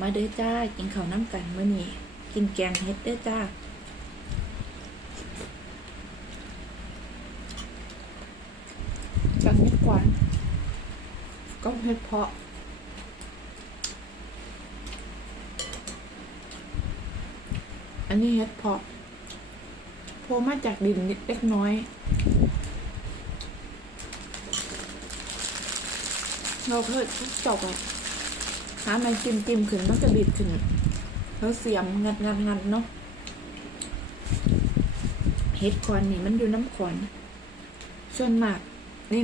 มาเด้อจ้า กินข้าวน้ำกันเมื้อนี้กินแกงเฮ็ดเด้อจ้าจากเม็ดกวานก็เฮ็ดเพาะอันนี้เฮ็ดเพาะโผล่มาจากดินนิดเล็กน้อย เราเคยทุกจอกอะ หามันจิ้มจิ้มขึ้นมันจะบิดขึ้นแล้วเสียมงัดงัดงัดเนาะเฮ็ดคอนนี่มันอยู่น้ำขอนส่วนมาก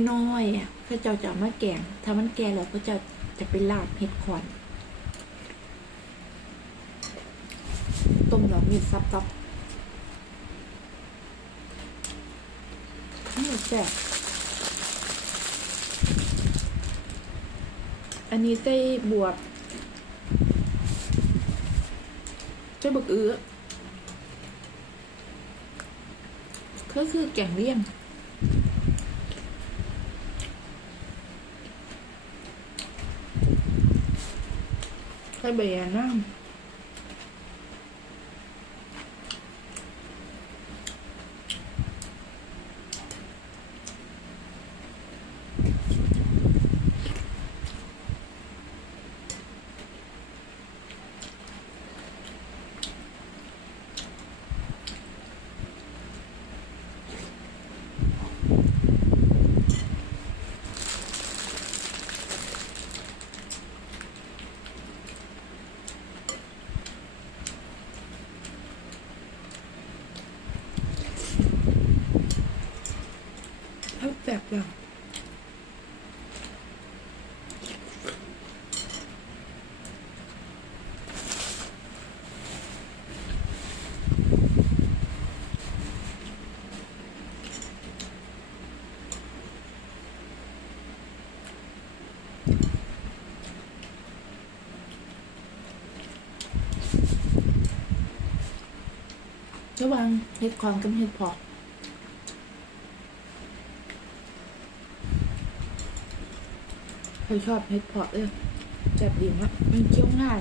น้อยๆอะพระเจ้าจะเอามาแกง ถ้ามันแก่แล้วก็จะจะเป็นลาบเฮ็ดคอนต้มแล้วมีซับซับนี่แซ่บอันนี้ไส้บวบ ไส้บักอื้อก็คือแกงเลี่ยงไส้ใบยานั่ง บบอย่างระวังเห็ดคอนกับเห็ดพอ เคยชอบเฮ็ดเพาะเลยแบบดีมากมันเคี้ยวง่าย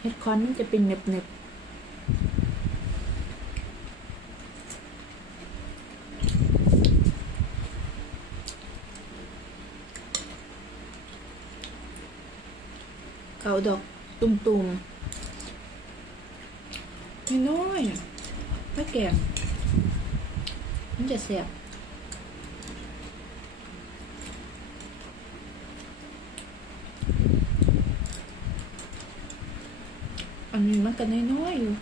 เฮ็ดคอนมันจะเป็นเน็บเน็บเกาดอกตุ่มๆน้อยๆอะถ้าแก่ งมันจะเสียบอันนี้มันก็น้อยๆอยู่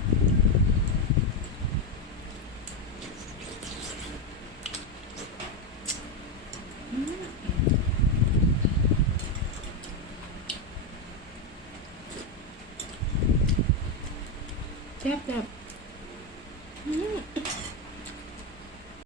อืมแซ่บแบบอืม